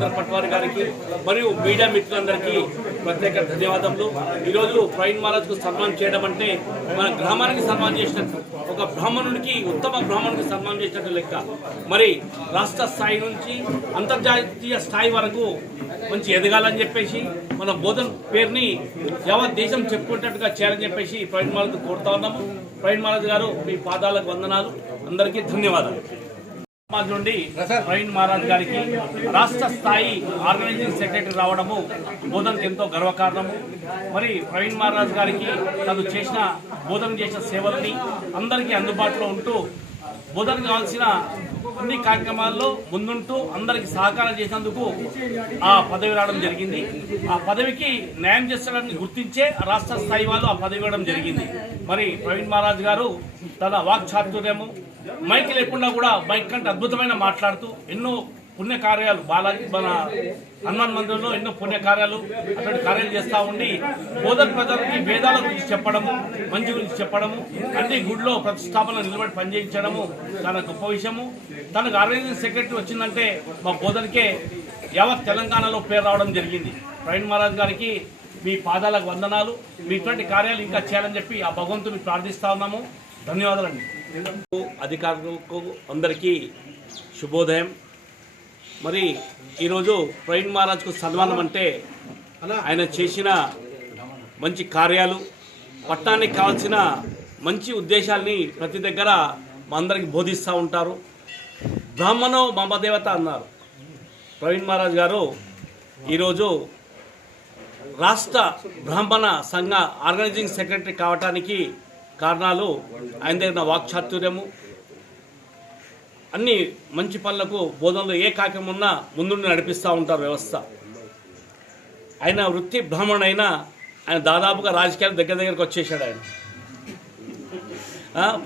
రామచంద్ర పట్వారి గారికి మరియు మీడియా మిత్రులందరికీ ప్రత్యేక ధన్యవాదములు. ఈరోజు ప్రవీణ్ మహారాజ్కు సన్మానం చేయడం అంటే మన గ్రామానికి సన్మానం చేసినట్టు, ఒక బ్రాహ్మణుడికి ఉత్తమ బ్రాహ్మణుడికి సన్మానం చేసినట్టు లెక్క. మరి రాష్ట్ర స్థాయి నుంచి అంతర్జాతీయ స్థాయి వరకు మంచి ఎదగాలని చెప్పేసి మన బోధన్ పేరుని యావత్ దేశం చెప్పుకునేటట్టుగా చేయాలని చెప్పేసి ప్రవీణ్ మహారాజ్ కోరుతా ఉన్నాము. ప్రవీణ్ మహారాజ్ గారు మీ పాదాలకు వందనాలు, అందరికీ ధన్యవాదాలు. సమాజ్ నుండి ప్రవీణ్ మహారాజ్ గారికి రాష్ట్ర స్థాయి ఆర్గనైజింగ్ సెక్రటరీ రావడము బోధనకు ఎంతో గర్వకారణము. మరి ప్రవీణ్ మహారాజ్ గారికి తను బోధన చేసిన సేవల్ని అందరికీ అందుబాటులో ఉంటూ బోధన కావాల్సిన అన్ని కార్యక్రమాల్లో ముందుంటూ అందరికి సహకారం చేసినందుకు ఆ పదవి రావడం జరిగింది. ఆ పదవికి న్యాయం చేస్తాడని గుర్తించే రాష్ట్ర స్థాయి వాళ్ళు ఆ పదవి ఇవ్వడం జరిగింది. మరి ప్రవీణ్ మహారాజ్ గారు తన వాక్చాతుర్యము, మైక్ లేకుండా కూడా మైక్ కంటే అద్భుతమైన మాట్లాడుతూ ఎన్నో పుణ్యకార్యాలు బాలాజీ మన హనుమాన్ మందిరంలో ఎన్నో పుణ్యకార్యాలు అటువంటి కార్యాలు చేస్తూ ఉండి బోధన ప్రజలకి వేదాల గురించి చెప్పడము, మంచి గురించి చెప్పడము, అన్ని గుడిలో ప్రతిష్టాపన నిలబడి పనిచేయించడము చాలా గొప్ప విషయము. తనకు ఆర్గనైజింగ్ సెక్రటరీ వచ్చిందంటే మా బోధనకే యావత్ తెలంగాణలో పేరు రావడం జరిగింది. ప్రవీణ్ మహారాజ్ గారికి మీ పాదాలకు వందనాలు. మీ ఇటువంటి కార్యాలు ఇంకా చేయాలని చెప్పి ఆ భగవంతుని ప్రార్థిస్తా ఉన్నాము. ధన్యవాదాలండి. అధికారులకు అందరికీ శుభోదయం. మరి ఈరోజు ప్రవీణ్ మహారాజ్కు సన్మానం అంటే ఆయన చేసిన మంచి కార్యాలు, పట్టణానికి కావాల్సిన మంచి ఉద్దేశాల్ని ప్రతి దగ్గర మా అందరికి బోధిస్తూ ఉంటారు. బ్రాహ్మణో మమదేవత అన్నారు ప్రవీణ్ మహారాజ్ గారు. ఈరోజు రాష్ట్ర బ్రాహ్మణ సంఘ ఆర్గనైజింగ్ సెక్రటరీ కావటానికి కారణాలు ఆయన దగ్గర వాక్చాతుర్యము, అన్ని మంచి పనులకు బోధనలో ఏ కార్యక్రమం ఉన్నా ముందుండి నడిపిస్తూ ఉంటారు వ్యవస్థ. ఆయన వృత్తి బ్రాహ్మణుడు అయినా ఆయన దాదాపుగా రాజకీయాలు దగ్గరకు వచ్చేసాడు. ఆయన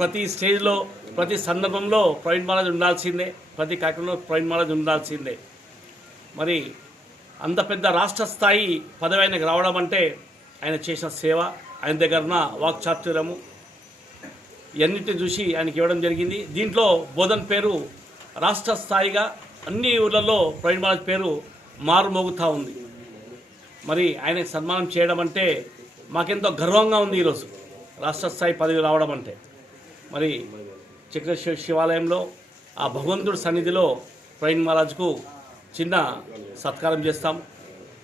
ప్రతి స్టేజ్లో ప్రతి సందర్భంలో ప్రవీణ్ మహారాజ్ ఉండాల్సిందే, ప్రతి కార్యక్రమంలో ప్రవీణ్ మహారాజ్ ఉండాల్సిందే. మరి అంత పెద్ద రాష్ట్ర స్థాయి పదవి ఆయనకు రావడం అంటే ఆయన చేసిన సేవ, ఆయన దగ్గర ఉన్న వాక్చాతుర్యము ఇవన్నిటిని చూసి ఆయనకి ఇవ్వడం జరిగింది. దీంట్లో బోధన్ పేరు రాష్ట్ర స్థాయిగా అన్ని ఊళ్ళల్లో ప్రవీణ్ మహారాజ్ పేరు మారుమోగుతూ ఉంది. మరి ఆయనకు సన్మానం చేయడం అంటే మాకెంతో గర్వంగా ఉంది. ఈరోజు రాష్ట్ర స్థాయి పదవి రావడం అంటే మరి చక్రేశ్వర శివాలయంలో ఆ భగవంతుడి సన్నిధిలో ప్రవీణ్ మహారాజ్కు చిన్న సత్కారం చేస్తాం.